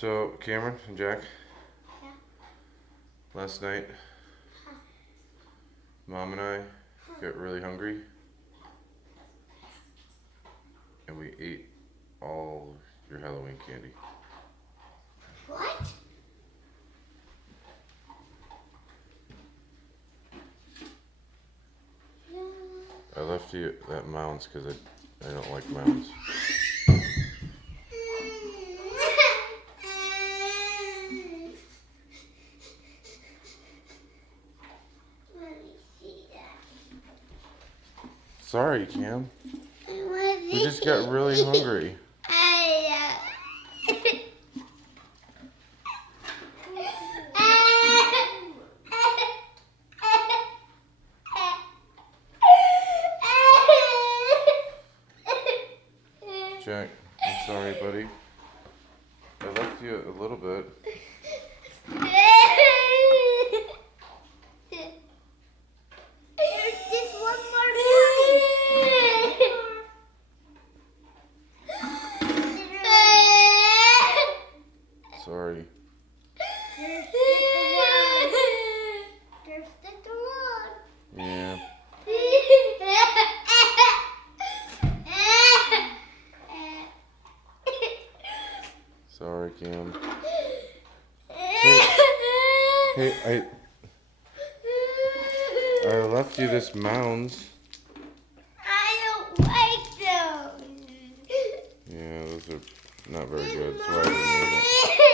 So, Cameron and Jack, Yeah. last night, Mom and I got really hungry, and we ate all your Halloween candy. What? I left you that mounds because I don't like mounds. Let me see that. Sorry, Cam. Let We me just got see. really hungry. Jack, I'm sorry, buddy. I left you a little bit. There's just one more time. Sorry. There's just one. Yeah. Sorry, Cam. Hey, I left you this mounds. I don't like those. Yeah, those are not very good. That's why I didn't eat it.